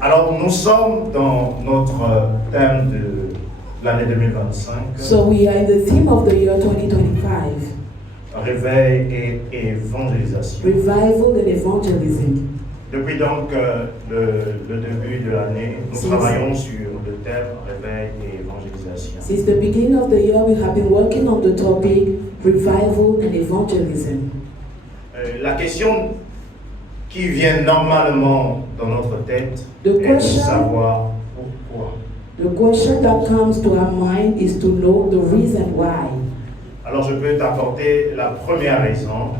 Alors, nous sommes dans notre thème de l'année 2025, So we are in the theme of the year 2025, réveil et évangélisation. revival and evangelism. Depuis donc le début de l'année, nous Since- travaillons sur le thème réveil et évangélisation. Since the beginning of the year, we have been working on the topic revival and evangelism. La question qui vient normalement dans notre tête The est de question- savoir pourquoi. The question that comes to our mind is to know the reason why. Alors je peux t'apporter la première raison,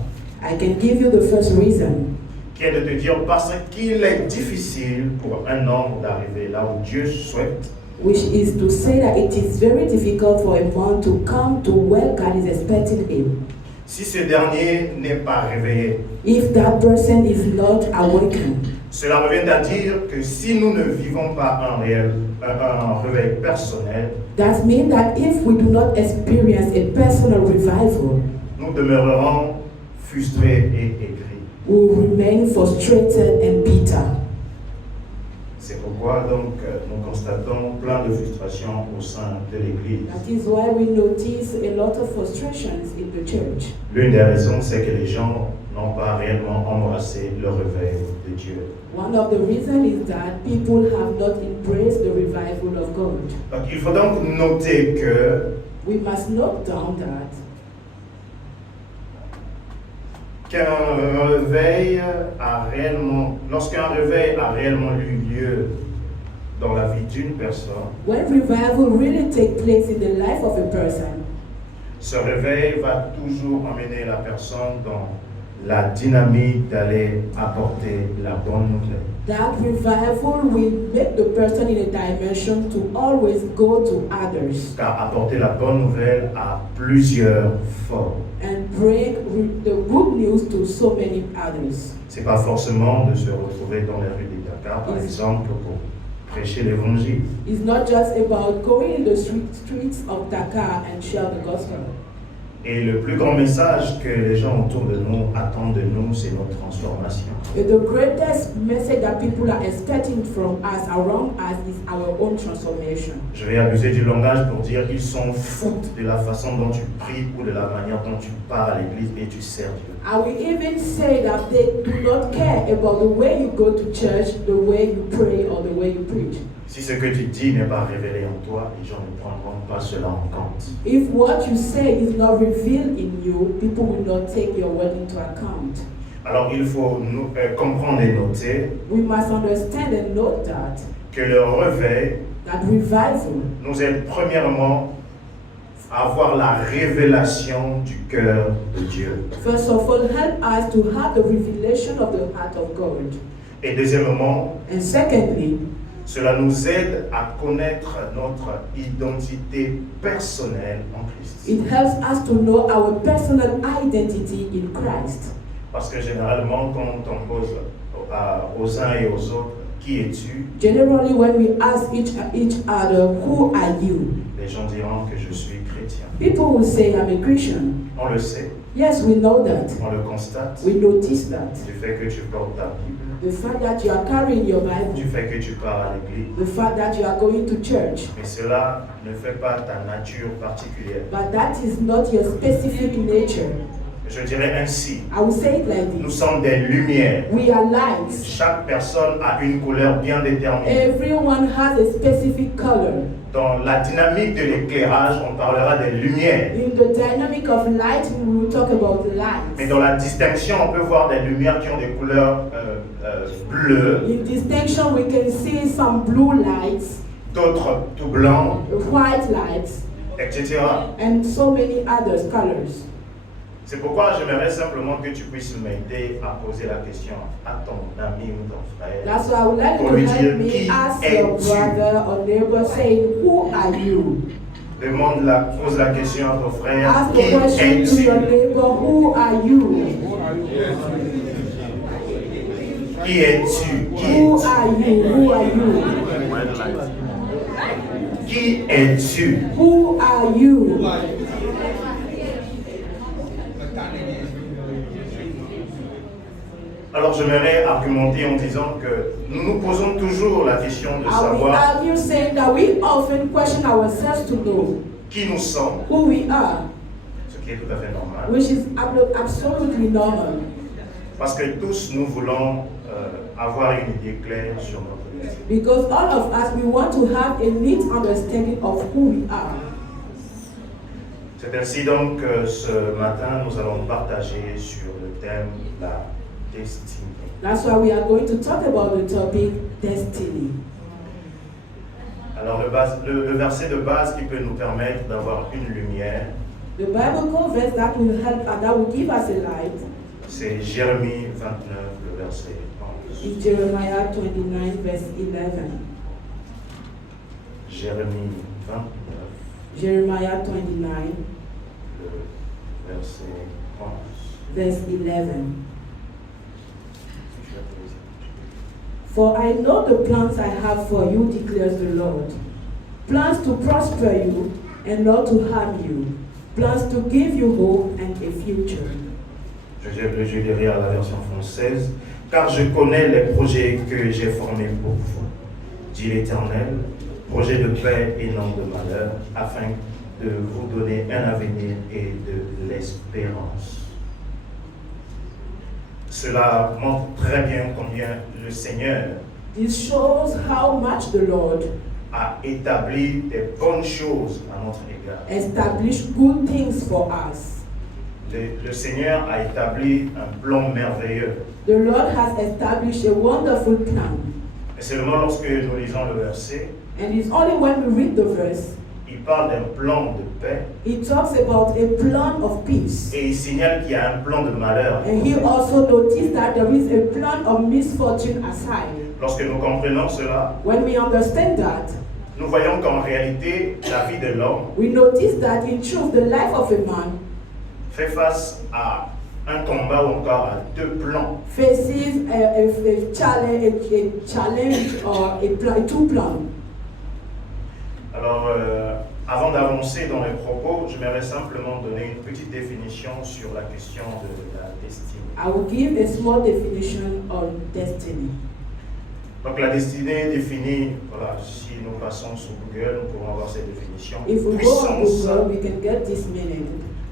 I can give you the first reason, qui est de te dire parce qu'il est difficile pour un homme d'arriver là où Dieu souhaite, which is to say that it is very difficult for a man to come to where God is expecting him. si ce dernier n'est pas réveillé. If that person is not awakened, Cela revient à dire que si nous ne vivons pas un réveil personnel, that means that if we do not experience a personal revival, nous demeurerons frustrés et aigris. we will remain frustrated and bitter. C'est pourquoi donc nous constatons plein de frustrations au sein de l'Église. That is why we notice a lot of frustrations in the church. L'une des raisons, c'est que les gens n'ont pas réellement embrassé le réveil de Dieu. One of the reasons is that people have not embraced the revival of God. Donc il faut donc noter que We must note down that lorsqu'un réveil a réellement eu lieu dans la vie d'une personne, when revival really takes place in the life of a person, ce réveil va toujours emmener la personne dans la dynamique d'aller apporter la bonne nouvelle. that revival will make the person in a dimension to always go to others Car apporter la bonne nouvelle a plusieurs formes. and bring the good news to so many others. C'est pas forcément de se retrouver dans les rues de Dakar, par exemple, pour prêcher l'évangile. It's not just about going in the streets of Dakar and share the gospel. Et le plus grand message que les gens autour de nous attendent de nous, c'est notre transformation. The greatest message that people are expecting from us, around us, is our own transformation. Je vais abuser du langage pour dire qu'ils s'en foutent de la façon dont tu pries ou de la manière dont tu pars à l'église et tu sers Dieu. I will even say that they do not care about the way you go to church, the way you pray, or the way you preach. Si ce que tu dis n'est pas révélé en toi, les gens ne prendront pas cela en compte. If what you say is not revealed in you, people will not take your word into account. Alors il faut comprendre et noter We must understand and note that que le réveil revival nous aide premièrement à avoir la révélation du cœur de Dieu. first of all help us to have the revelation of the heart of God. Et deuxièmement, And secondly, cela nous aide à connaître notre identité personnelle en Christ. it helps us to know our personal identity in Christ. Parce que généralement, quand on pose aux uns et aux autres, qui es-tu? Generally, when we ask each other, who are you? Les gens diront que je suis chrétien. People will say, I'm a Christian. On le sait, Yes, we know that. on le constate. We notice that. Du fait que tu portes ta Bible, The fact that you are carrying your du Bible, fait que tu pars à l'église. the fact that you are going to church, Mais cela ne fait pas ta nature particulière. but that is not your specific nature. Je dirais ainsi, I will say it like nous this. sommes des lumières. We are lights. Chaque personne a une couleur bien déterminée. Everyone has a specific color. Dans la dynamique de l'éclairage, on parlera des lumières. In the dynamic of light, we will talk about Mais lights. dans la distinction, on peut voir des lumières qui ont des couleurs bleues, In distinction, we can see some blue lights, d'autres tout blancs, white lights, etc. and so many other colors. C'est pourquoi j'aimerais simplement que tu puisses m'aider à poser la question à ton ami ou ton frère. That's why I would like Pour to lui help dire, me qui ask your es-tu? brother or neighbor saying, who are you? Pose la question à ton frère, Ask qui the question to es-tu? your neighbor, who are you? Qui es-tu? Who are you? Who are you? Qui es-tu? Who are you? Alors j'aimerais argumenter en disant que nous nous posons toujours la question de I will savoir argue saying that we often question ourselves to know qui nous sommes, who we are, ce qui est tout à fait normal, which is absolutely normal. parce que tous nous voulons avoir une idée claire sur notre destin. Because all of us, we want to have a neat understanding of who we are. C'est ainsi donc que ce matin nous allons partager sur le thème la destinée. That's why we are going to talk about the topic destiny. Alors le verset de base qui peut nous permettre d'avoir une lumière, The biblical verse that will help and that will give us a light c'est Jérémie 29, le verset 11. is Jeremiah 29 verse 11. Jérémie 29, Jeremiah 29 le verset 11. verse 11. For I know the plans I have for you, declares the Lord. Plans to prosper you and not to harm you. Plans to give you hope and a future. Je vais lire la version française. Car je connais les projets que j'ai formés pour vous, dit l'Éternel, projets de paix et non de malheur, afin de vous donner un avenir et de l'espérance. Cela montre très bien combien le Seigneur This shows how much the Lord a établi des bonnes choses à notre égard. established good things for us. Le Seigneur a établi un plan merveilleux. The Lord has established a wonderful plan. Et seulement lorsque nous lisons le verset, And it's only when we read the verse, il parle d'un plan de paix it talks about a plan of peace. et il signale qu'il y a un plan de malheur. And he also noticed that there is a plan of misfortune aside. Lorsque nous comprenons cela, When we understand that, nous voyons qu'en réalité, la vie de l'homme we notice that in truth the life of a man fait face à un combat ou encore à deux plans. faces a challenge or two plans. Alors, avant d'avancer dans les propos, j'aimerais simplement donner une petite définition sur la question de la destinée. I will give a small definition on destiny. Donc la destinée définie, voilà, si nous passons sur Google, nous pouvons avoir cette définition. If we go on Google, we can get this meaning.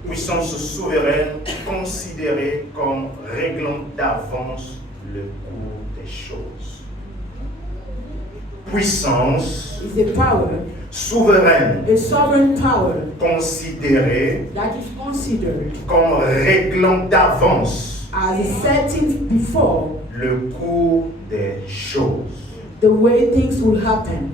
Puissance souveraine considérée comme réglant d'avance le cours des choses. Puissance It's a power, souveraine a sovereign power considérée that is considered comme réglant d'avance as setting before le cours des choses. the way things will happen.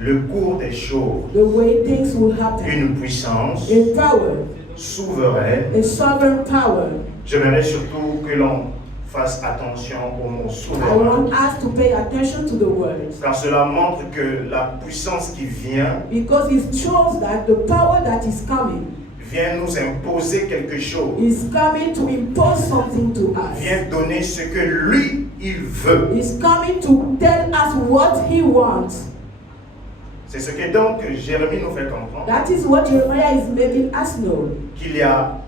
Le cours des choses. The way things will happen. Une puissance A power, souveraine. a sovereign power. J'aimerais surtout que l'on fasse attention au mot I souverain, want us to pay attention to the words car cela montre que la puissance qui vient because it shows that the power that is coming vient nous imposer quelque chose, is coming to impose something to us. vient donner ce que lui, il veut. Is coming to tell us what he wants. C'est ce que donc Jérémie nous fait comprendre, That is what Jeremiah is making us know. qu'il y a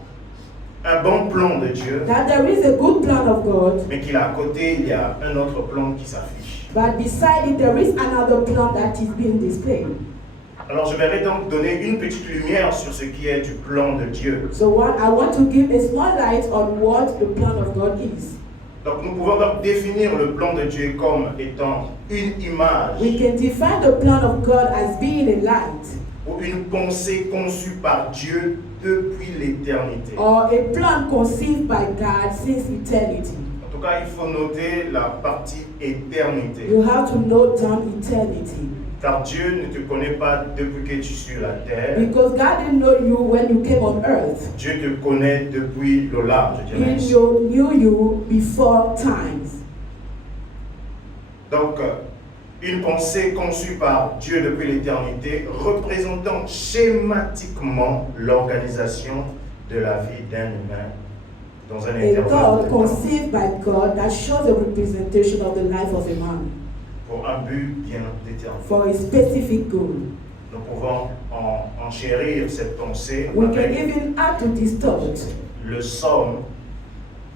un bon plan de Dieu, That there is a good plan of God, mais qu'à côté, il y a un autre plan qui s'affiche. but beside it there is another plan that is being displayed. Alors je vais donc donner une petite lumière sur ce qui est du plan de Dieu. So I want to give a small light on what the plan of God is. Donc nous pouvons donc définir le plan de Dieu comme étant une image We can define the plan of God as being a light ou une pensée conçue par Dieu depuis l'éternité. or a plan conceived by God since eternity. En tout cas, il faut noter la partie éternité. You have to note down eternity. Car Dieu ne te connaît pas depuis que tu es sur la terre. Because God didn't know you when you came on earth. Dieu te connaît depuis l'Olam, je dirais He ainsi. knew you before times. Donc, une pensée conçue par Dieu depuis l'éternité, représentant schématiquement l'organisation de la vie d'un humain dans un A intervalle thought de temps, conceived by God that shows a representation of the life of a man pour un but bien déterminé. for a specific goal. Nous pouvons en chérir cette pensée We can avec even add to this thought le psaume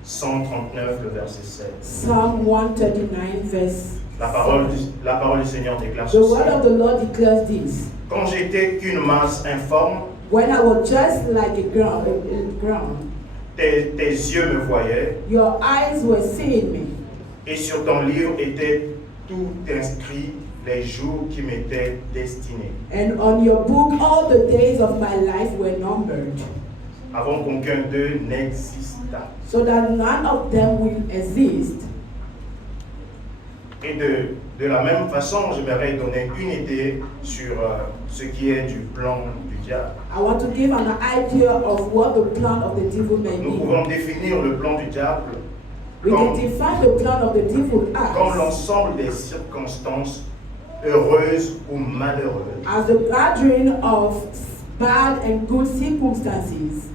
139, le verset 16. Psalm 139, verse La parole du Seigneur déclare The ceci. word of the Lord declares this. Quand j'étais qu'une masse informe, When I was just like a ground, tes yeux me voyaient, your eyes were seeing me, et sur ton livre était tout inscrit les jours qui m'étaient destinés, and on your book all the days of my life were numbered, avant qu'aucun d'eux n'existât. so that none of them will exist. Et de la même façon, j'aimerais donner une idée sur ce qui est du plan du diable. I want to give an idea of what the plan of the devil may Nous be. pouvons définir le plan du diable We can comme, define the plan of the devil comme as l'ensemble des circonstances heureuses ou malheureuses the gathering of bad and good circumstances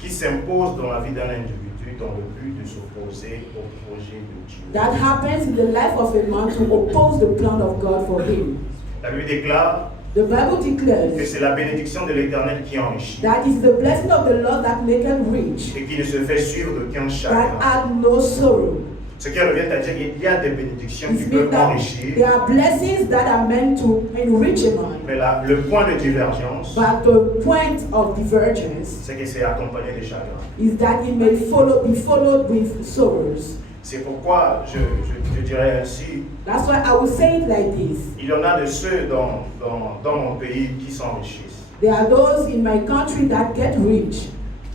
qui s'imposent dans la vie d'un individu dans le but de s'opposer au projet de Dieu. that happens in the life of a man to oppose the plan of God for him. La Bible déclare The Bible que declares c'est la bénédiction de l'Éternel qui enrichit that is the blessing of the Lord that maketh rich, et qui ne se fait suivre d'aucun that chagrin. add no sorrow. Ce qui revient à dire qu'il y a des bénédictions qui It means peuvent that enrichir, there are blessings that are meant to enrich a man, mais le point de divergence, but the point of divergence c'est que c'est accompagné de chagrin. is that it may be followed with sorrows. C'est pourquoi je dirais ainsi, That's why I will say it like this. il y en a de ceux dans mon pays qui s'enrichissent. There are those in my country that get rich,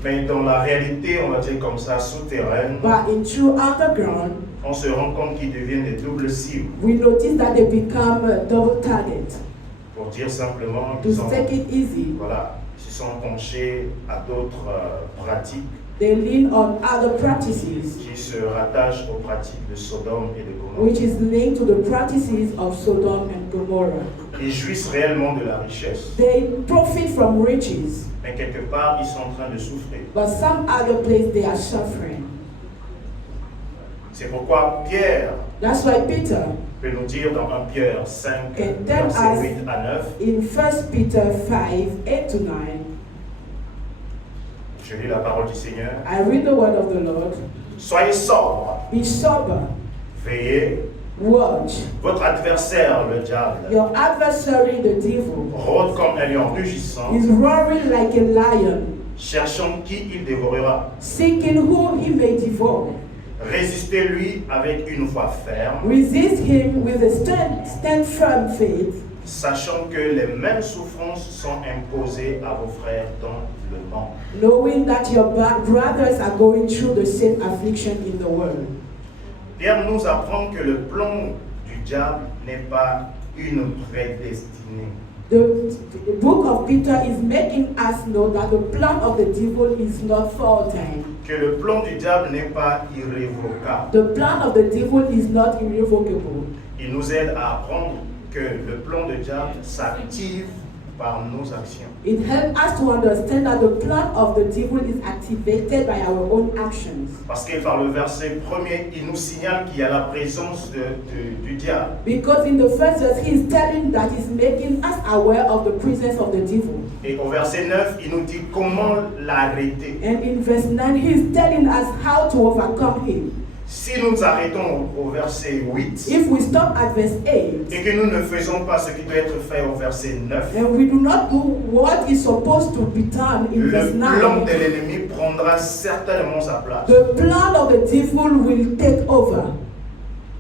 Mais dans la réalité, on va dire comme ça, souterraine, but in true underground, on se rend compte qu'ils deviennent des doubles cibles. we notice that they become a double target. Pour dire simplement To qu'ils sont, take it easy, voilà, ils se sont penchés à d'autres pratiques they lean on other practices, qui se rattachent aux pratiques de Sodome et de Gomorrhe. which is linked to the practices of Sodom and Gomorrah. Ils jouissent réellement de la richesse, They profit from riches, mais quelque part, ils sont en train de souffrir. but some other place they are suffering. C'est pourquoi Pierre That's why Peter, peut nous dire dans 1 Pierre 5, can tell versets us 8 à 9, in 1 Peter 5, 8 to 9, je lis la parole du Seigneur. I read the word of the Lord. Soyez sobres, Be sober, veillez, watch. votre adversaire, le diable, Your adversary, the devil, rôde comme un lion rugissant, is roaring like a lion, cherchant qui il dévorera. seeking whom he may devour. Résistez-lui avec une foi ferme, Resist him with a stand firm faith, sachant que les mêmes souffrances sont imposées à vos frères dans le monde. knowing that your brothers are going through the same affliction in the world. Pierre nous apprend que le plan du diable n'est pas une prédestinée. The book of Peter is making us know that the plan of the devil is not foretime. Que le plan du diable n'est pas irrévocable. The plan of the devil is not irrevocable. Il nous aide à apprendre que le plan du diable s'active par nos actions. It helps us to understand that the plan of the devil is activated by our own actions. Parce que par le verset premier, il nous signale qu'il y a la présence du diable. Because in the first verse, he is telling that he's making us aware of the presence of the devil. Et au verset 9, il nous dit comment l'arrêter. And in verse 9, he is telling us how to overcome him. Si nous nous arrêtons au verset 8 If we stop at verse 8, et que nous ne faisons pas ce qui doit être fait au verset 9, and we do not do what is supposed to be done in verse le plan 9, de l'ennemi prendra certainement sa place. the plan of the devil will take over.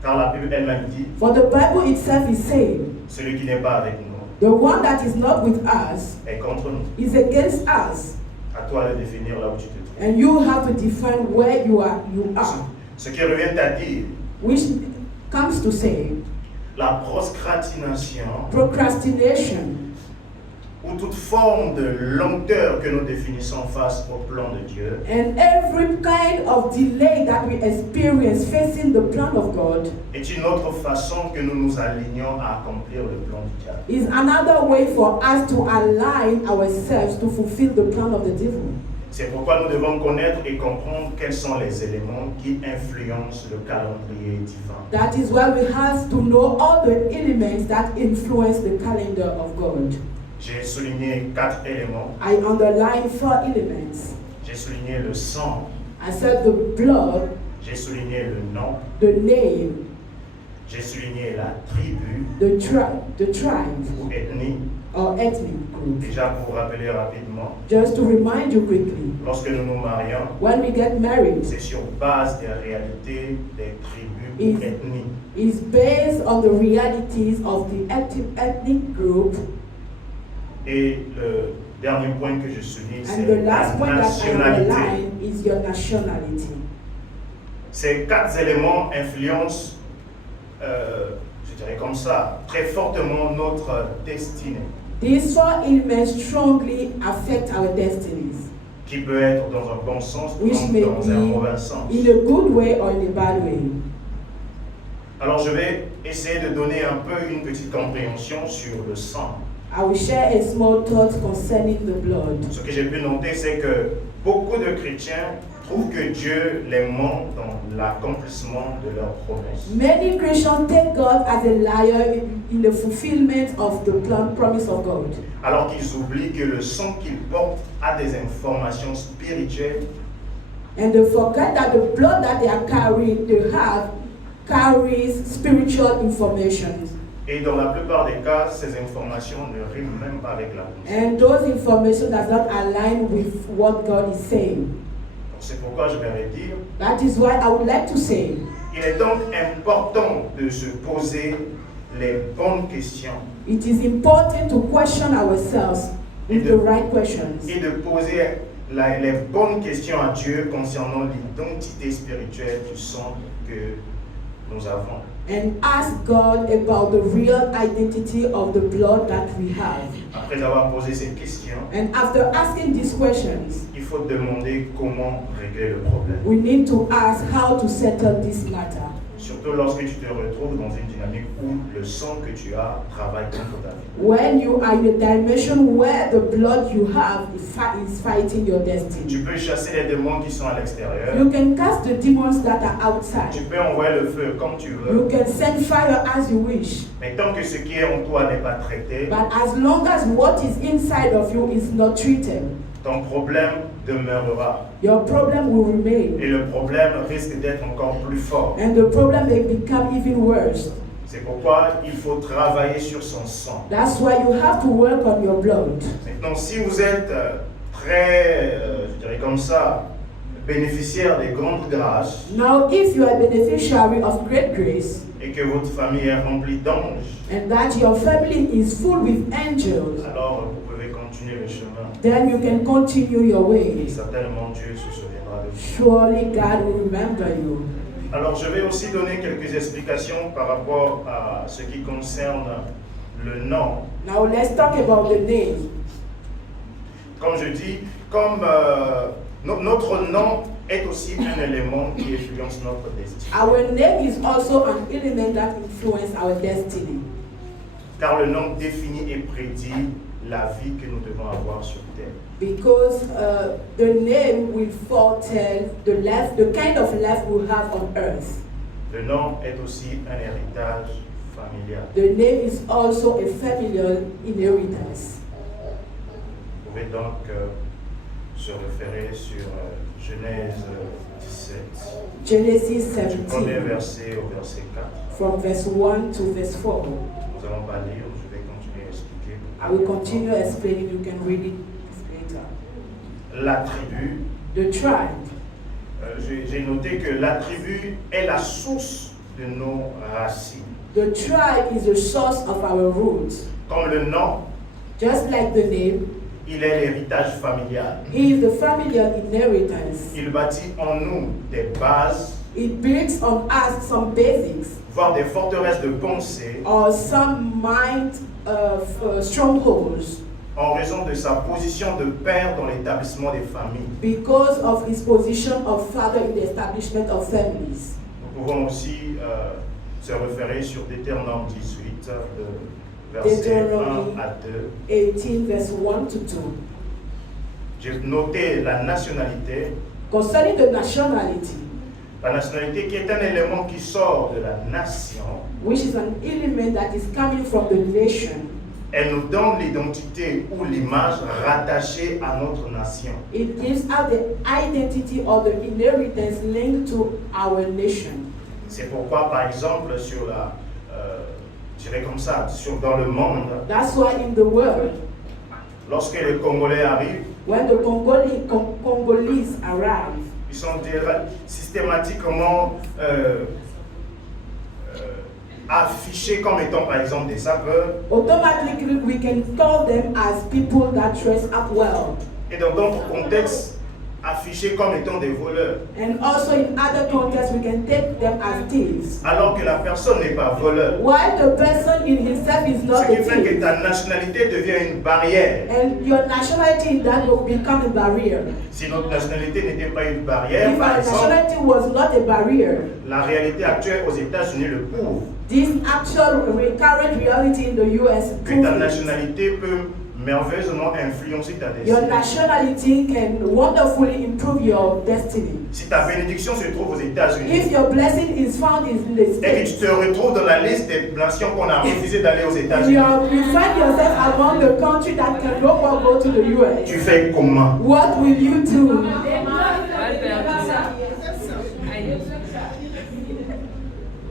Car la Bible elle-même dit, For the Bible itself is saying, celui qui n'est pas avec nous the one that is not with us est contre nous. is against us. À toi de définir là où tu te trouves. And you have to define where you are. Ce qui revient à dire, Which comes to say, la procrastination procrastination, ou toute forme de lenteur que nous définissons face au plan de Dieu and every kind of delay that we experience facing the plan of God est une autre façon que nous nous alignons à accomplir le plan du diable. is another way for us to align ourselves to fulfill the plan of the devil. C'est pourquoi nous devons connaître et comprendre quels sont les éléments qui influencent le calendrier divin. That is why we have to know all the elements that influence the calendar of God. J'ai souligné 4 éléments. I underline 4 elements. J'ai souligné le sang, I said the blood, j'ai souligné le nom, the name, j'ai souligné la tribu the tribe ou ethnie. or ethnic group. Déjà pour vous rappeler rapidement, Just to remind you quickly, lorsque nous nous marions, when we get married, c'est sur base des réalités des tribus ou ethnies. it's based on the realities of the ethnic group. Et le dernier point que je souligne, And c'est the last la point that I nationalité. underline is your nationality. Ces 4 éléments influencent, je dirais comme ça, très fortement notre destinée, These 4 elements strongly affect our destinies, qui peut être dans un bon sens which comme may dans un mauvais be sens. in a good way or in a bad way. Alors je vais essayer de donner un peu une petite compréhension sur le sang. I will share a small thought concerning the blood. Ce que j'ai pu noter, c'est que beaucoup de chrétiens trouvent que Dieu les ment dans l'accomplissement de leurs promesses. Many Christians take God as a liar in the fulfillment of the promise of God, Alors qu'ils oublient que le sang qu'ils portent a des informations spirituelles and they forget that the blood that they are carrying, carries spiritual information. et dans la plupart des cas, ces informations ne riment même pas avec la pensée. And those information does not align with what God is saying. Donc c'est pourquoi je vais redire, That is why I would like to say, il est donc important de se poser les bonnes questions it is important to question ourselves with the right questions, et de poser les bonnes questions à Dieu concernant l'identité spirituelle du sang que nous avons. and ask God about the real identity of the blood that we have. Après avoir posé ces questions, And after asking these questions, il faut demander comment régler le problème. we need to ask how to settle this matter. Surtout lorsque tu te retrouves dans une dynamique où le sang que tu as travaille contre ta vie. When you are in a dimension where the blood you have is fighting your destiny. Tu peux chasser les démons qui sont à l'extérieur. You can cast the demons that are Tu outside. peux envoyer le feu comme tu veux. You can send fire as you wish. Mais tant que ce qui est en toi n'est pas traité, But as long as what is inside of you is not treated, ton problème demeurera. your problem will remain. Et le problème risque d'être encore plus fort. And the problem may become even worse. C'est pourquoi il faut travailler sur son sang. That's why you have to work on your blood. Maintenant, si vous êtes très, je dirais comme ça, bénéficiaire des grandes grâces Now, if you are a beneficiary of great grace, et que votre famille est remplie d'anges, and that your family is full with angels, alors vous pouvez continuer le chemin. then you can continue your way. Certainement, Dieu se souviendra de vous. Surely God will remember you. Alors, je vais aussi donner quelques explications par rapport à ce qui concerne le nom. Now, let's talk about the name. Comme je dis, comme notre nom est aussi un élément qui influence notre destin. Our name is also an element that influences our destiny. Car le nom définit et prédit la vie que nous devons avoir sur terre. Because the name will foretell the kind of life we'll have on earth. Le nom est aussi un héritage familial. The name is also a familial inheritance. Vous pouvez donc se référer sur Genèse 17, Genesis du premier 17, verset au verset 4. from verse 1 to verse 4. Nous allons pas lire, je vais continuer à expliquer. I will continue explaining, you can read it later. La tribu, The tribe. j'ai noté que la tribu est la source de nos racines. The tribe is the source of our roots. Comme le nom, Just like the name, il est l'héritage familial. he is the familial inheritance. Il bâtit en nous des bases, It builds on us some basics voire des forteresses de pensée or some mind strongholds en raison de sa position de père dans l'établissement des familles. because of his position of father in the establishment of families. Nous pouvons aussi se référer sur Deutéronome 18, versets 1 à 2. 18 verse 1 to 2. J'ai noté la nationalité. Concerning the nationality, La nationalité qui est un élément qui sort de la nation, which is an element that is coming from the nation, Elle nous donne l'identité ou l'image rattachée à notre nation. It gives us the identity or the inheritance linked to our nation. C'est pourquoi, par exemple, sur je dirais comme ça, dans le monde, That's why in the world, lorsque les Congolais arrivent, when the Congolese arrive, ils sont systématiquement affichés comme étant par exemple des sapeurs. automatically we can call them as people that dress up well. Et dans d'autres contextes, affichés comme étant des voleurs. And also in other contexts we can take them as thieves. Alors que la personne n'est pas voleur. While the person in himself is not Ce qui a fait que thief. ta nationalité devient une barrière. And your nationality in that will become a barrier. Si notre nationalité n'était pas une barrière, If par our exemple, nationality was not a barrier, la réalité actuelle aux États-Unis le prouve. this actual current reality in the US Que ta proves it. nationalité peut merveilleusement influencer ta Your destinée. nationality can wonderfully improve your destiny. Si ta bénédiction se trouve aux États-Unis If your blessing is found in the et que tu States, te retrouves dans la liste des nations qu'on a refusé d'aller aux États-Unis, you find yourself among the country that can no more go to the US. tu fais comment? What will you do?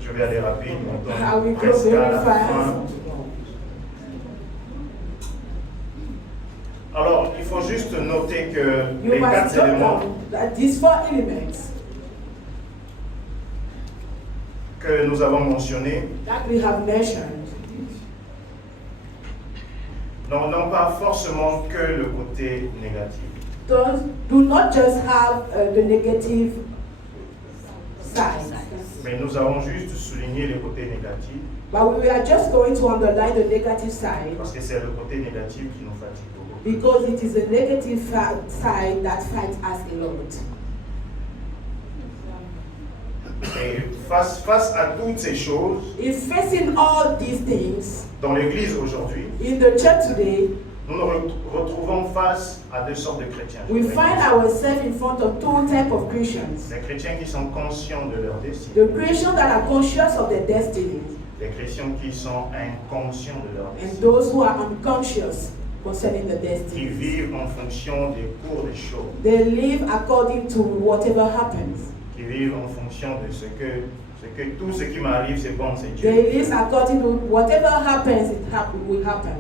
Je vais aller rapide, I will donc go presque à very la fast. fin. Alors, il faut juste noter que You les must 4 note éléments down that these 4 elements que nous avons mentionnés that we have mentioned n'ont pas forcément que le côté négatif. do not just have the negative side, Mais nous avons juste souligné les côtés négatifs but we are just going to underline the negative side parce que c'est le côté négatif qui nous fatigue beaucoup. because it is a negative side that fights us a lot. Et face à toutes ces choses, In facing all these things, dans l'Église aujourd'hui, in the church today, nous nous retrouvons face à deux sortes de chrétiens. we find ourselves in front of 2 types of Christians. Les chrétiens qui sont conscients de leur destinée, The Christians that are conscious of their destiny, les chrétiens qui sont inconscients de leur and destinée, those who are unconscious concerning the qui destiny. vivent en fonction des cours des choses, They live according to whatever happens. qui vivent en fonction de ce que tout ce qui m'arrive, c'est bon, c'est They Dieu. live according to whatever happens, will happen.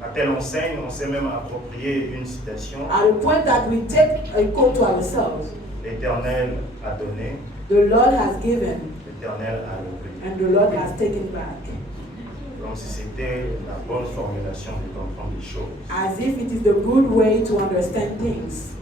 À telle enseigne, on s'est même approprié une citation. At the point that we take a quote to ourselves, L'Éternel a donné, the Lord has given l'Éternel a levé. and the Lord has taken back. Comme si c'était la bonne formulation de comprendre les choses. As if it is the good way to understand things.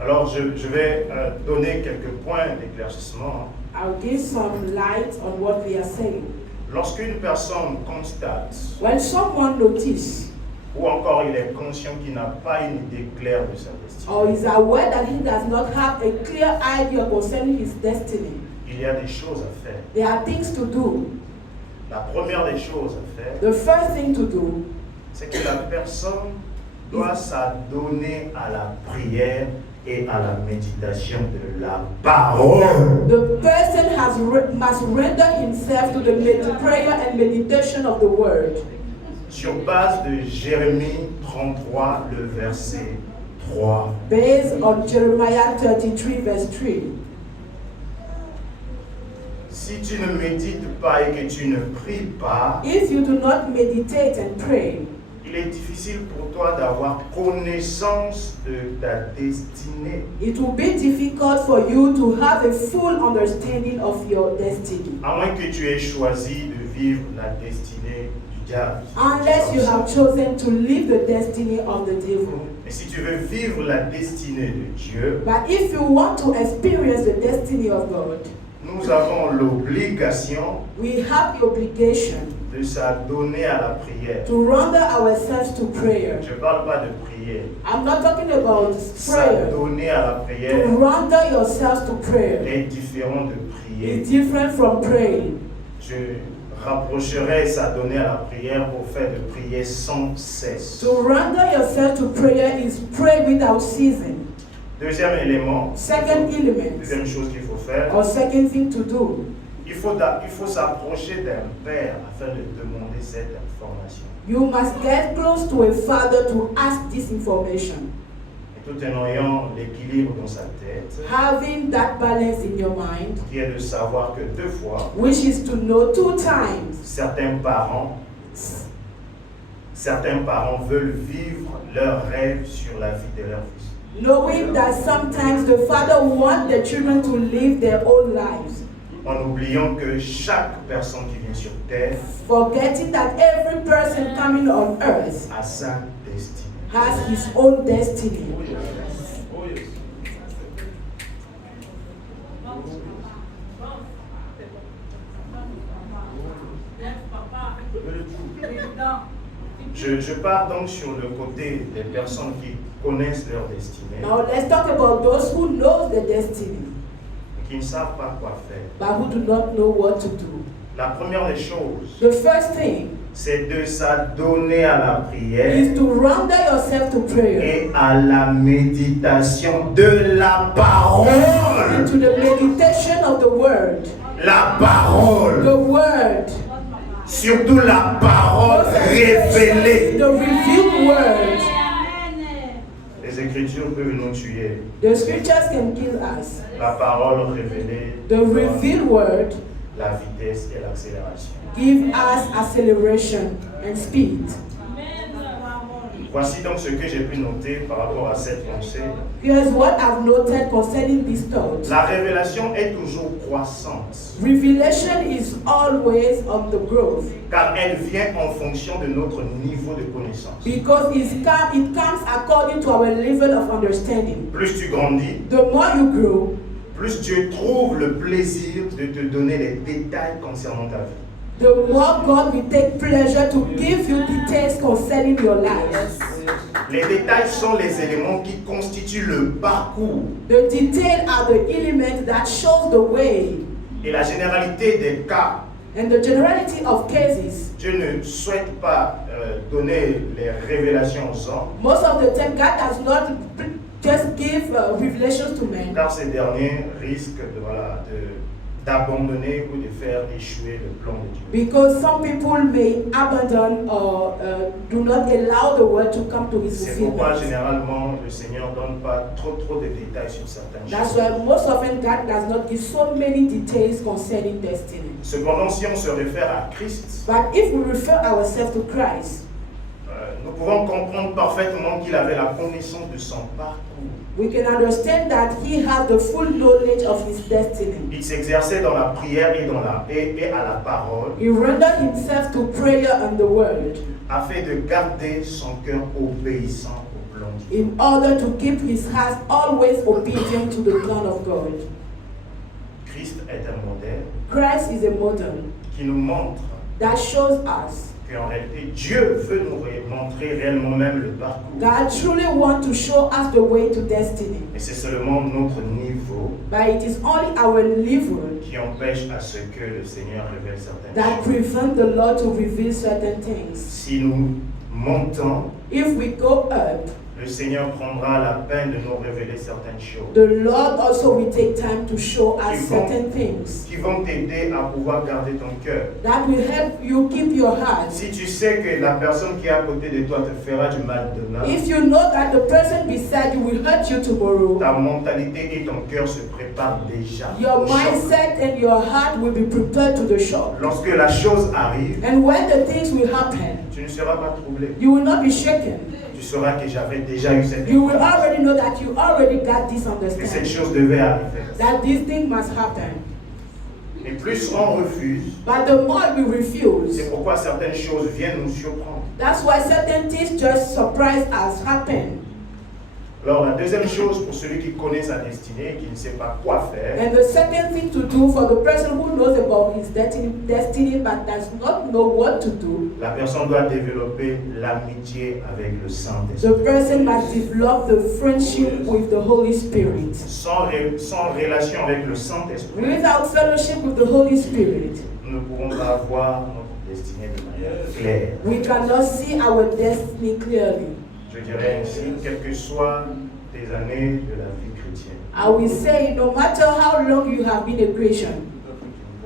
Alors, je vais donner quelques points d'éclaircissement. I'll give some light on what we are saying. Lorsqu'une personne constate, When someone notices ou encore il est conscient qu'il n'a pas une idée claire de sa destinée, or is aware that he does not have a clear idea concerning his destiny, il y a des choses à faire. there are things to do. La première des choses à faire, The first thing to do c'est que la personne doit s'adonner à la prière et à la méditation de la parole. The person must render himself to the prayer and meditation of the word. Sur base de Jérémie 33, le verset 3. Based on Jeremiah 33 verse 3. Si tu ne médites pas et que tu ne pries pas, If you do not meditate and pray, il est difficile pour toi d'avoir connaissance de ta destinée. it will be difficult for you to have a full understanding of your destiny. À moins que tu aies choisi de vivre la destinée du diable. Unless you have chosen to live the destiny of the devil. Mais si tu veux vivre la destinée de Dieu, But if you want to experience the destiny of God, nous avons l'obligation we have the obligation de s'adonner à la prière. to render ourselves to prayer. Je ne parle pas de prière. I'm not talking about prayer. S'adonner à la To prière render yourselves to prayer est différent de prier. is different from praying. Je rapprocherai s'adonner à la prière au fait de prier sans cesse. To render yourself to prayer is pray without ceasing. Deuxième élément, Second element, deuxième chose qu'il faut faire, or second thing to do, Il faut s'approcher d'un père afin de demander cette information. You must get close to a father to ask this information. Et tout en ayant l'équilibre dans sa tête, Having that balance in your mind, qui est de savoir que 2 fois, which is to know 2 times. certains parents veulent vivre leurs rêves sur la vie de leur fils. Knowing that sometimes the father wants the children to live their own lives. En oubliant que chaque personne qui vient sur terre Forgetting that every person coming on earth a sa destinée. has his own destiny. Je pars donc sur le côté des personnes qui connaissent leur destinée, Now let's talk about those who know the destiny, et qui ne savent pas quoi faire. but who do not know what to do. La première des choses, The first thing c'est de s'adonner à la prière is to render yourself to prayer, et à la méditation de la parole. and to the meditation of the word. La parole, The word, surtout la parole révélée. the revealed word. Les Écritures peuvent nous tuer. The scriptures can kill us. La parole révélée, The revealed word la vitesse et l'accélération. give us acceleration and speed. Voici donc ce que j'ai pu noter par rapport à cette pensée. Here's what I've noted concerning this thought. La révélation est toujours croissante, Revelation is always on the growth car elle vient en fonction de notre niveau de connaissance. because it comes according to our level of understanding. Plus tu grandis, The more you grow, plus Dieu trouve le plaisir de te donner les détails concernant ta vie. the more God will take pleasure to give you details concerning your life. Les détails sont les éléments qui constituent le parcours. The details are the elements that shows the way. Et la généralité des cas, And the generality of cases, Dieu ne souhaite pas donner les révélations aux hommes, most of the time God does not just give revelations to men, car ces derniers risquent d'abandonner ou de faire échouer le plan de Dieu. because some people may abandon or do not allow the word to come to his C'est pourquoi fulfillment. généralement le Seigneur ne donne pas trop de détails sur certaines That's choses. why most often God does not give so many details concerning destiny. Cependant, si on se réfère à Christ, But if we refer ourselves to Christ, nous pouvons comprendre parfaitement qu'il avait la connaissance de son parcours. we can understand that he has the full knowledge of his destiny. Il s'exerçait dans la prière et à la parole He rendered himself to prayer and the word afin de garder son cœur obéissant au plan divin. in order to keep his heart always obedient to the plan of God. Christ est un modèle Christ is a model qui nous montre that shows us qu'en réalité, Dieu veut nous montrer réellement même le parcours. God truly wants to show us the way to destiny. Et c'est seulement notre niveau But it is only our level qui empêche à ce que le Seigneur révèle certaines that choses. prevent the Lord to reveal certain things. Si nous montons, If we go up, le Seigneur prendra la peine de nous révéler certaines choses the Lord also will take time to show us certain things qui vont t'aider à pouvoir garder ton cœur. that will help you keep your heart. Si tu sais que la personne qui est à côté de toi te fera du mal demain, If you know that the person beside you will hurt you tomorrow, ta mentalité et ton cœur se préparent déjà your au choc. mindset and your heart will be prepared to the shock. Lorsque la chose arrive, And when the things will happen, tu ne seras pas troublé. you will not be shaken. Tu sauras que j'avais déjà eu cette You will information, already know that you already got this que cette understanding, chose devait arriver. that this thing must happen. Et plus on refuse, But the more we refuse, c'est pourquoi certaines choses viennent nous surprendre. that's why certain things just surprise us happen. Alors la deuxième chose pour celui qui connaît sa destinée et qui ne sait pas quoi faire, And the second thing to do for the person who knows about his destiny but does not know what to do, la personne doit développer l'amitié avec le the Saint-Esprit. person must develop the friendship with the Holy Spirit. Sans relation avec le Saint-Esprit, Without fellowship with the Holy Spirit, nous ne pourrons pas voir notre destinée de manière claire. we cannot see our destiny clearly. Je dirais ainsi, quelles que soient tes années de la vie chrétienne, I will say, no matter how long you have been a Christian, tu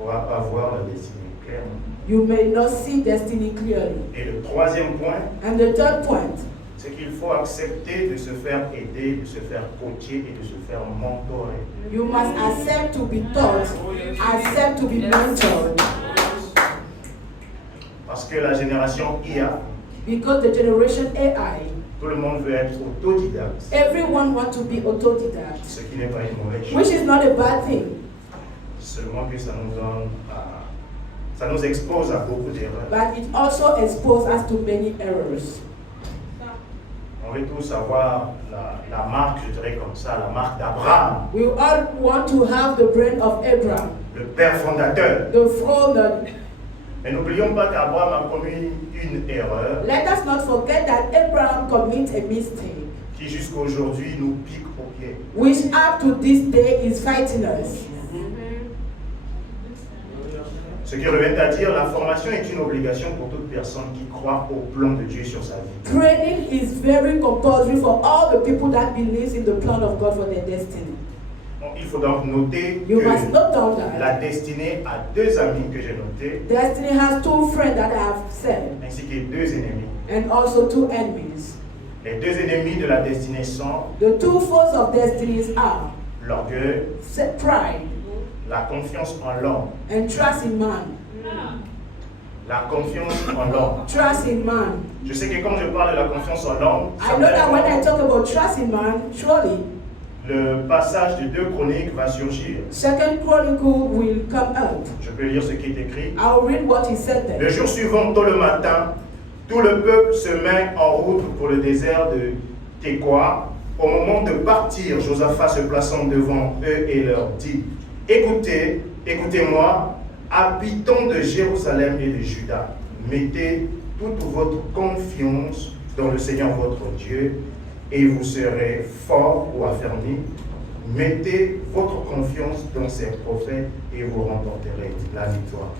ne pourra pas voir la destinée clairement. You may not see destiny clearly. Et le troisième point, And the third point, c'est qu'il faut accepter de se faire aider, de se faire coacher et de se faire mentorer. you must accept to be taught, accept to be mentored. Parce que la génération IA, Because the generation AI, tout le monde veut être autodidacte, everyone wants to be autodidact, ce qui n'est pas une mauvaise chose. which is not a bad thing. Seulement que ça nous donne ça nous expose à beaucoup d'erreurs. But it also exposes us to many errors. On veut tous avoir la marque, je dirais comme ça, la marque d'Abraham, We all want to have the brain of Abraham, le père fondateur. the founder. Mais n'oublions pas qu'Abraham a commis une erreur Let us not forget that Abraham commits a mistake, qui jusqu'à aujourd'hui nous pique au pied. which up to this day is fighting us. Ce qui revient à dire, la formation est une obligation pour toute personne qui croit au plan de Dieu sur sa vie. Training is very compulsory for all the people that believes in the plan of God for their destiny. Bon, il faut donc noter You must que note down that la destinée a deux amis que j'ai notés, destiny has two friends that I have said, ainsi que deux ennemis. and also two enemies. Les deux ennemis de la destinée sont The two foes of destinies are l'orgueil, pride la confiance en l'homme. and trust in man. La confiance en l'homme. Trust in man. Je sais que quand je parle de la confiance en l'homme, I know that when I talk about trust in man, surely le passage de 2 Chroniques va surgir. Second Chronicle will come out. Je peux lire ce qui est écrit. I'll read what he said Le there. jour suivant, tôt le matin, tout le peuple se met en route pour le désert de Tekoa. Au moment de partir, Josaphat se plaçant devant eux et leur dit: Écoutez, écoutez-moi, habitants de Jérusalem et de Juda, mettez toute votre confiance dans le Seigneur votre Dieu et vous serez forts ou affermis. Mettez votre confiance dans ses prophètes et vous remporterez la victoire.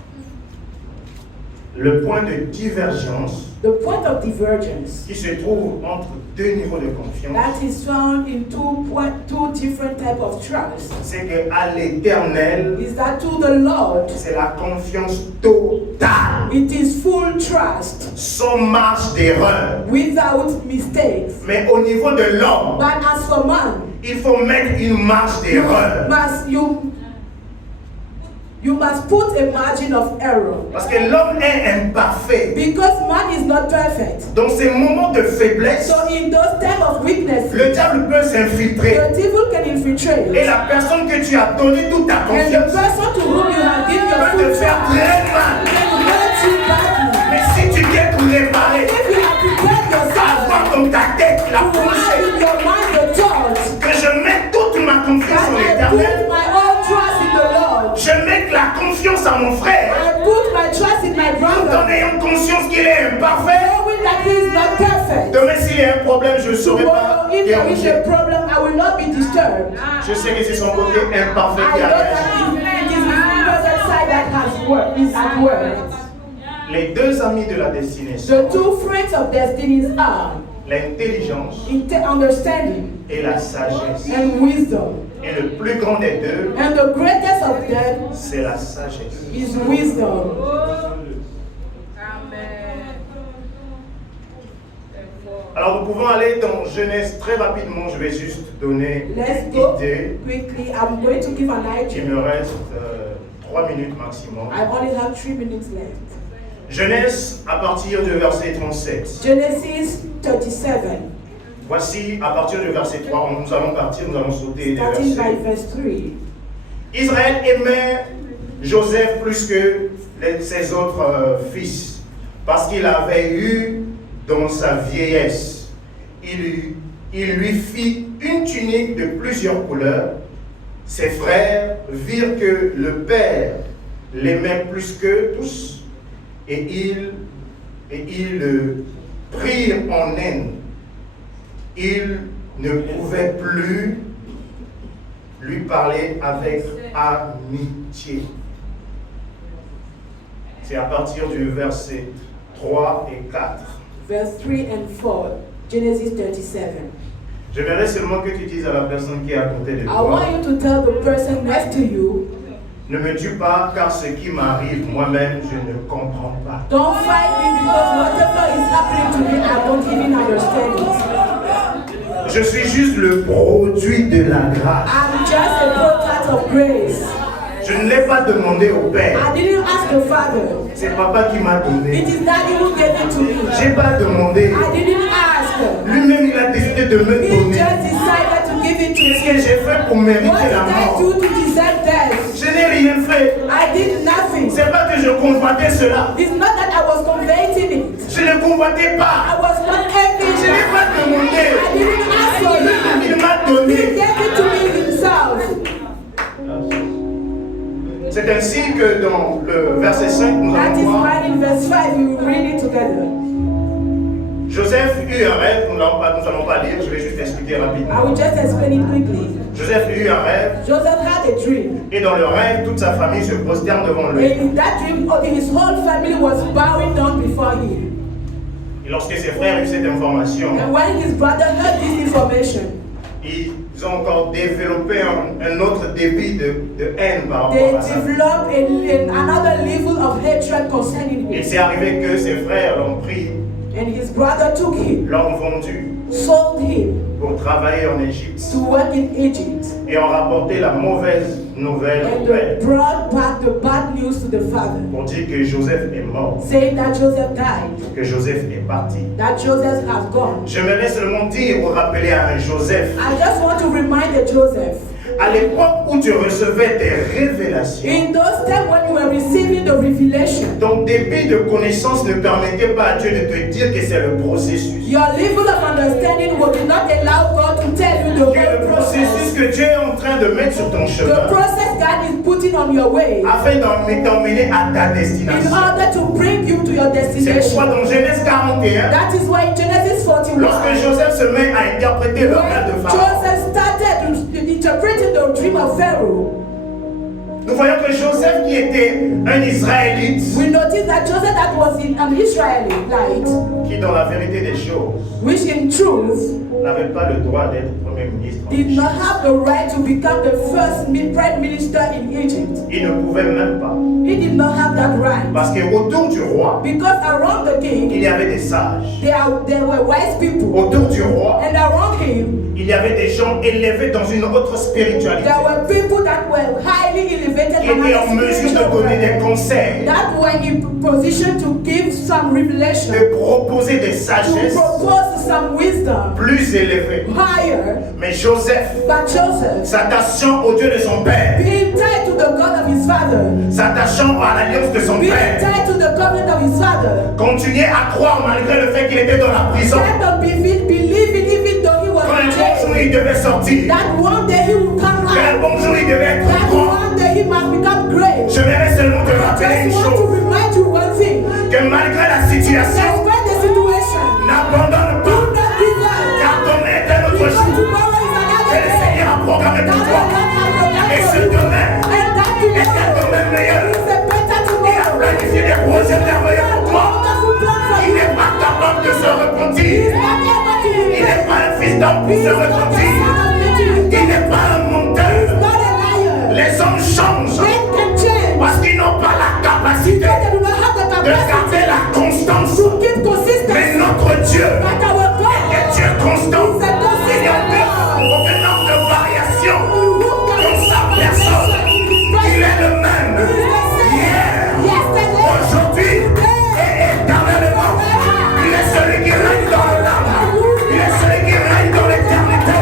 Le point de divergence The point of divergence qui se trouve entre deux niveaux de confiance, that is found in two different types of trust c'est qu'à l'Éternel, is that to the Lord c'est la confiance totale, it is full trust sans marge d'erreur. without mistakes. Mais au niveau de l'homme, But as for man, il faut mettre une marge d'erreur. you must put a margin of error. Parce que l'homme est imparfait. Because man is not perfect. Dans ces moments de faiblesse, So in those times of weakness, le diable peut s'infiltrer. the devil can infiltrate. Et la personne que tu as donné toute ta And the confiance person to whom you have given your peut te full faire trust très mal. can hurt you badly. Mais si tu viens préparer, If you have prepared yourself avoir dans ta tête la to have pensée in your mind the thought que je mets toute ma confiance en that I l'Éternel, put my own trust in the Lord, je mets la confiance à mon frère, I put my trust in my tout en brother, ayant conscience qu'il est imparfait. knowing that he is not perfect. Demain, s'il y a un problème, je ne saurais pas Tomorrow, if there is a déranger. problem, I will not be disturbed. Je sais que c'est son côté imparfait I qui know a that réagi. it is his present side that has work, is at work. Les deux amis de la destinée The sont two friends of destinies are l'intelligence understanding et la sagesse. and wisdom. Et le plus grand des deux, And the greatest of them c'est la sagesse. is wisdom. Alors nous pouvons aller dans Genèse très rapidement, je vais juste donner Let's une go idée. quickly. I'm going to give an Il idea. me reste 3 minutes maximum. I only have 3 minutes left. Genèse à partir du verset 37. Genesis 37, Voici à partir du verset 3, nous allons partir, nous allons sauter des starting by versets. verse 3. Israël aimait Joseph plus que ses autres fils, parce qu'il avait eu dans sa vieillesse. Il lui fit une tunique de plusieurs couleurs. Ses frères virent que le père l'aimait plus que tous, et ils le prirent en haine. Ils ne pouvaient plus lui parler avec amitié. C'est à partir du verset 3 et 4. Verse 3 and 4, Genesis 37. J'aimerais seulement que tu dises à la personne qui est à côté de I toi, want you to tell the person next to you, Ne me tue pas, car ce qui m'arrive moi-même, je ne comprends pas. Don't fight me because whatever is happening to me, I don't even understand it. Je suis juste le produit de la grâce. I'm just a product of grace. Je ne l'ai pas demandé au Père. I didn't ask the Father. C'est Papa qui m'a donné. It is Daddy who gave it to me. J'ai pas demandé. I didn't ask. Lui-même, il a décidé de me He donner. just decided to give it to Qu'est-ce que me. j'ai fait pour mériter What did la I mort? do to deserve death? Je n'ai rien fait. I did nothing. C'est pas que je combattais cela. It's not that I was converting it. Je ne combattais pas. I was not envying Je n'ai it. pas demandé. I didn't ask for it. Il m'a He donné. gave it to me himself. C'est ainsi que dans le verset 5, nous That allons is voir. why in verse 5 we will read it together. Joseph eut un rêve, nous n'allons pas lire, je vais juste expliquer I rapidement. will just explain it quickly. Joseph eut un rêve, Joseph had a dream. et dans le rêve, toute sa famille se prosterne devant lui. And in that dream, his whole family was bowing down before him. Et lorsque ses frères eurent cette information, And when his brother heard this information, ils ont encore développé un autre débit de haine par they rapport à ça. developed another level of hatred concerning Et him. c'est arrivé que ses frères l'ont pris, And his brother took him, l'ont vendu sold him pour travailler en Égypte to work in Egypt. et ont rapporté la mauvaise nouvelle au And père they brought back the bad news to the father, pour dire que Joseph est mort, saying that Joseph died, que Joseph est parti. that Joseph has gone. J'aimerais seulement dire ou rappeler à un Joseph, I just want to remind the Joseph, à l'époque où tu recevais des révélations, in those times when you were receiving the revelation, ton débit de connaissance ne permettait pas à Dieu de te dire que c'est le processus. your level of understanding would not allow God to tell you the Que le whole processus process. que Dieu est en train de mettre sur ton The chemin process God is putting on your way afin t'emmener à ta in destination. order to bring you to your C'est pourquoi destination. dans Genèse 41, That is why in Genesis 41, lorsque Joseph se met à interpréter le rêve de when Pharaon, Joseph started interpreting the dream of Pharaoh, nous voyons que Joseph, qui était un Israélite, we notice that Joseph that was an Israelite, qui dans la vérité des choses which in truth n'avait pas le droit d'être premier ministre, en did Égypte. not have the right to become the first prime minister in Egypt. Il ne pouvait même pas. He did not have that right. Parce qu'autour du roi, Because around the king, il y avait des sages. there were wise people. Autour du roi, And around him, il y avait des gens élevés dans une autre spiritualité, there were people that were highly elevated qui étaient en mesure de donner des conseils, that were in position to give some revelation, de proposer des to sagesses propose some wisdom plus élevées. higher. Mais Joseph, But Joseph, s'attachant au Dieu de son père, being tied to the God of his father, s'attachant à l'alliance de son being père, tied to the covenant of his father, continuait à croire malgré le fait qu'il était dans la prison. kept on believing even though he was Quand un in bon jour jail, il devait sortir, that one day he will come qu'un out, bon jour il devait être that grand. one day he must become great. Je vais seulement te rappeler I une just want to chose, remind you one thing. que malgré la situation, Despite the situation, n'abandonne do pas, not give up. car demain est un autre Because jour. tomorrow is Que another le day. Seigneur a programmé That pour the toi. Lord has Et programmed ce for you. demain And that est un tomorrow domaine meilleur. is a better Il a tomorrow. planifié des projets merveilleux pour toi. Wonderful plan for Il you. n'est pas capable de se He is repentir. not able to Il n'est repent. pas un fils d'homme He pour is se not the repentir. son of man to Il repent. n'est pas un He is menteur. not a liar. Les hommes changent Men can change. parce qu'ils n'ont pas la capacité Because they do not have the de garder capacity la constance. to keep Mais consistency. notre Dieu But our God est Dieu constant. is a Il n'y a consistent God. aucune ordre de variation Who can dans sa personne. Il est le même hier, aujourd'hui et éternellement. Il est celui qui règne dans le l'âme. Il est celui qui règne dans l'éternité.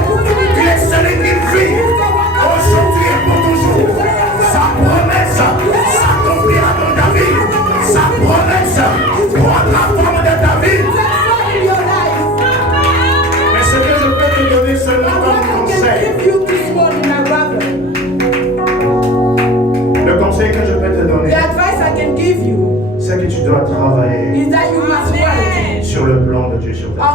Il est celui qui vit aujourd'hui et pour toujours. Sa promesse s'accomplira dans ta vie. Sa promesse prendra forme de ta vie. Mais ce que je peux te donner seulement comme conseil, le conseil que je peux te donner, c'est que tu dois travailler sur le plan de Dieu sur ta vie.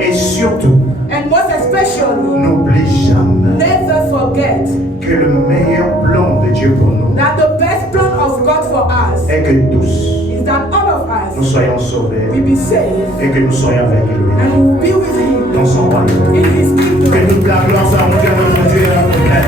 Et surtout, And most especially, n'oublie jamais never forget que le meilleur plan de Dieu pour nous that the best plan of God for us est que tous is that all of nous us soyons sauvés will be saved et que nous soyons avec lui and we will be with Him dans son royaume. in His kingdom. Que toute la gloire soit rendue à notre Dieu et à notre Père.